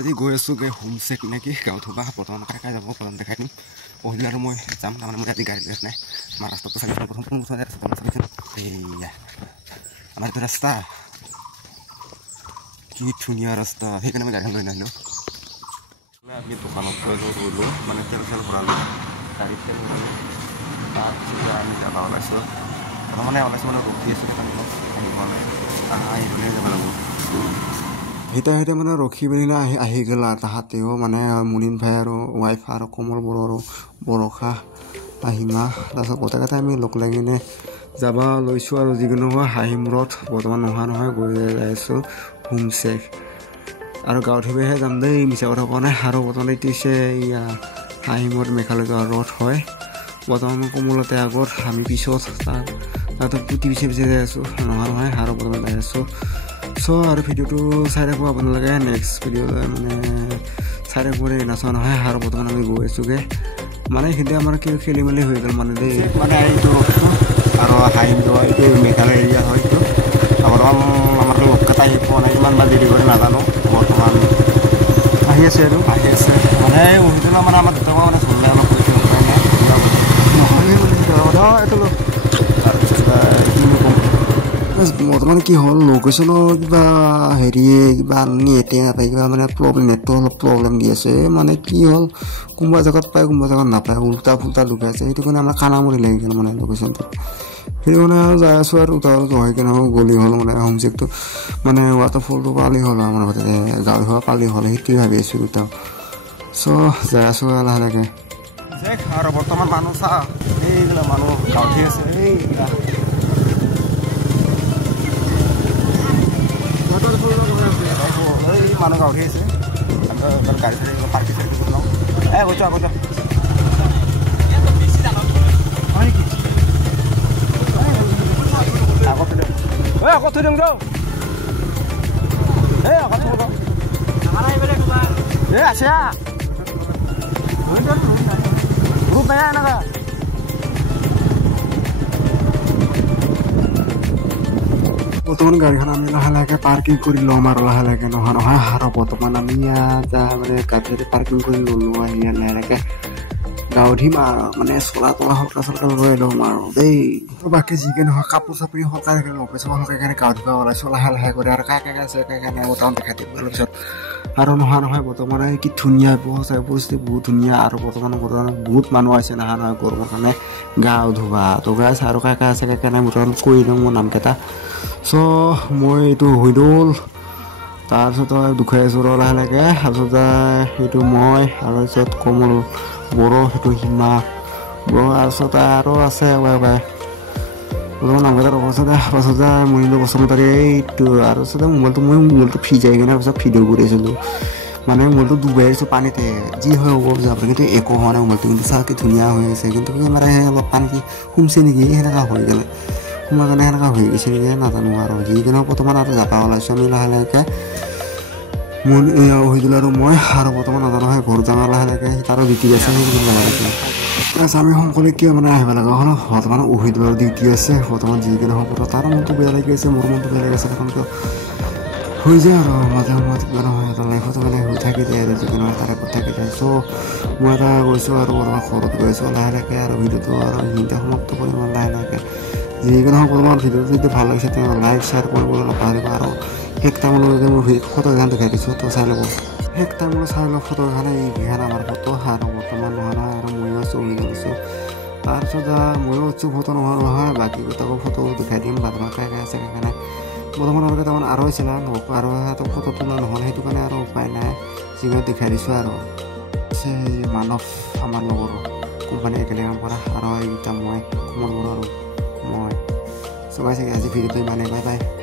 আজি গৈ আছোঁ গৈ হোম চেক নেকি গাঁৱত হ'বা বৰ্তমান কাই যাব প্ৰথম দেখাই দিম পঢ়িলে আৰু মই যাম তাৰমানে মোৰ আজি গাড়ী লেট নাই আমাৰ ৰাস্তাটো চাৰিফালে প্ৰথম চাবিচোন এইয়া আমাৰ এইটো ৰাস্তা কি ধুনীয়া ৰাস্তা সেইকাৰণে মই গাড়ীখন লৈ নাহিলোঁ আমি দোকানত ৰ'লোঁ মানে তেল চেল ভৰালোঁ গাড়ীত তেল ভৰালোঁ তাৰপিছত আমি যাব ওলাইছোঁ প্ৰথমতে ওলাইছোঁ মানে ৰখি আছোঁ আহিবলৈ যাব লাগিব সিহঁতে মানে ৰখি পিনি আহি গ'ল আৰু তাহাঁতেও মানে মুনিন ভাই আৰু ৱাইফ আৰু কমল বড়ো আৰু বৰষা আহিমা তাৰপিছত গোটেইকেইটা আমি লগ লাগি কিনে যাব লৈছোঁ আৰু যিকোনো হাঁহিমূৰত বৰ্তমান নোহোৱা নহয় গৈ যাই আছোঁ হোম চেক আৰু গাঁৱত হিবেহে যাম দেই মিছা কথা কোৱা নাই আৰু বৰ্তমান এইটো হৈছে ইয়া হাঁহিমূৰত মেঘালয় ৰ'দ হয় বৰ্তমান কমলতে আগত আমি পিছত তাত পুতি পিছে যাই আছোঁ নোহোৱা নহয় আৰু বৰ্তমান যাই আছোঁ চ' আৰু ভিডিঅ'টো চাই থাকোঁ আপোনালোকে নেক্সট ভিডিঅ' মানে চাই থাকোঁ নাচোৱা নহয় আৰু বৰ্তমান আমি গৈ আছোঁগৈ মানে সেইখিনি আমাৰ কি খেলি মেলি হৈ গ'ল মানে দেই মানে এইটো ৰখছোঁ আৰু হাঁহিমূৰ এইটো মেঘালয় এৰিয়া হয় এইটো বৰ্তমান আমাৰ লগকেইটা আহি পোৱা নাই কিমান বা দেৰি কৰি নাজানো বৰ্তমান আহি আছে আৰু আহি আছে মানে উঠিলে মানে আমাৰ দুটা মানে চলিলে অলপ কৈছে এইটো বৰ্তমান কি হ'ল লোকেশ্যনৰ কিবা হেৰিয়ে কিবা নেটে নাপায় কিবা মানে নেটটো অলপ প্ৰব্লেম দি আছে মানে কি হ'ল কোনোবা জেগাত পায় কোনোবা জেগাত নাপায় উল্টা ফুল্টা লুকাই আছে সেইটো কাৰণে আমাৰ খানামুৰি লাগি গ'ল মানে লোকেশ্যনটো সেইটো মানে যাই আছোঁ আৰু উতাল জহাই কিনে গলি হ'ল মানে হোমচেকটো মানে ৱাটাৰফলটো পালি হ'ল আৰু মানে গাঁৱৰ হোৱা পালি হ'ল সেইটোৱে ভাবি আছোঁ দুটা চ' যাই আছোঁ লাহে লাহে আৰু বৰ্তমান মানুহ চা এইবিলাক মানুহ গাঁৱত আছে এইবিলাক মানুহ গাঁৱত আছে গাড়ী চাড়ী পাৰ্টি চাৰ্টি লওঁ কৈছোঁ আগতে আগত থৈ দিওঁ যাওঁ আগত থৈ আছে গ্ৰুপ নাই এনেকুৱা বৰ্তমান গাড়ীখন আমি লাহে লাহে পাৰ্কিং কৰি ল'ম আৰু লাহে লাহে নহয় আৰু বৰ্তমান আমি ইয়াত মানে গাড়ী পাৰ্কিং কৰি ল'লোঁ আহি লাহে লাহে গাঁৱত দিম আৰু মানে চলা তলা সৰকাৰ চৰকাৰ লৈ ল'ম আৰু দেই বাকী যিকে নহয় কাপোৰ চাপৰি সৰকাৰ অফিচ সৰকাৰ কাৰণে গাঁৱত দিব ওলাইছোঁ লাহে লাহে কৰি আৰু কাই আছে কাই নাই বৰ্তমান দেখাই দিম পিছত আৰু নহয় বৰ্তমান কি ধুনীয়া পৰিস্থিতি বহুত ধুনীয়া আৰু বৰ্তমান বহুত মানুহ আছে নহয় গৰমৰ কাৰণে গা ধুবা তো গা আছে আৰু কাই আছে কাই নাই বৰ্তমান কৈ দিওঁ মোৰ নামকেইটা চ' মই এইটো হুইডল তাৰপিছত দুখাই আছোঁ লাহে লাহে তাৰপিছত সেইটো মই আৰু তাৰপিছত কমল বড়ো সেইটো হিমা বড়ো তাৰপিছত আৰু আছে নামকেইটাৰ পাছত মৰিলো বসুমতাৰী এইটো আৰু তাৰপিছতে মোবাইলটো ভিজাই কিনে তাৰপিছত ভিডিঅ' কৰি আছিলোঁ মানে মোবাইলটো ডুবাই আহিছোঁ পানীতে যি হয় হ'ব যাব কিন্তু একো হোৱা নাই মোবাইলটো কিন্তু চাকি ধুনীয়া হৈ আছে কিন্তু কেমেৰা অলপ পানী সোমছে নেকি সেনেকুৱা হৈ গ'লে সোমাৰ কাৰণে সেনেকুৱা হৈ গৈছে নেকি নাজানো আৰু যিকোনো বৰ্তমান আৰু যাবা ওলাইছোঁ আমি লাহে লাহেকৈ মোৰ হৈ দিলোঁ আৰু মই আৰু বৰ্তমান নাজানো হয় ঘৰত যাওঁ লাহে লাহে তাৰো ডিউটি আছে সেইখিনি যাব লাগিছিল তাৰপিছত আমি সকলোৱে কিয় মানে আহিব লগা হ'ল বৰ্তমান উহিদৰ ডিউটি আছে বৰ্তমান যিকোনো হ'ব তাৰ মনটো বেয়া লাগি আছে মোৰ মনটো বেয়া লাগি আছে তখনতো হৈ যায় আৰু মাজে সময়ত কিবা নহয় এটা লাইফতো মানে হৈ থাকি যায় আৰু যিকোনো এটা ৰেকৰ্ড থাকি যায় চ' মই এটা গৈছোঁ আৰু বৰ্তমান ঘৰত গৈছোঁ লাহে লাহে আৰু ভিডিঅ'টো আৰু এইখিনিতে সমাপ্ত কৰিম লাহে লাহে যিকোনো বৰ্তমান ভিডিঅ'টো যদি ভাল লাগিছে তেওঁ লাইক শ্বেয়াৰ কৰিবলৈ নাপাহৰিব আৰু শেষটামানলৈকে মোৰ ফটো এখন দেখাই দিছোঁ তো চাই ল'ব শেষটামানত চাই লওক ফটো এখন এইকেইখন আমাৰ ফটো আৰু বৰ্তমান নহয় আৰু ময়ো আছোঁ হৈ গৈছোঁ তাৰপিছত ময়ো উঠছোঁ ফটো নহয় বাকী গোটাকো ফটো দেখাই দিম বাদবাক কাই আছে সেইকাৰণে বৰ্তমান আৰু কেইটামান আৰু আছিলে আৰু সিহঁতক ফটো তোলা নহ'ল সেইটো কাৰণে আৰু উপায় নাই যিবিলাক দেখাই দিছোঁ আৰু মানৱ আমাৰ লগৰ কোম্পানী একেলগে কাম কৰা আৰু এইকেইটা মই কমল বড়ো আৰু মই চবাই চাগে আজি ভিডিঅ'টো ইমানেই বাই বাই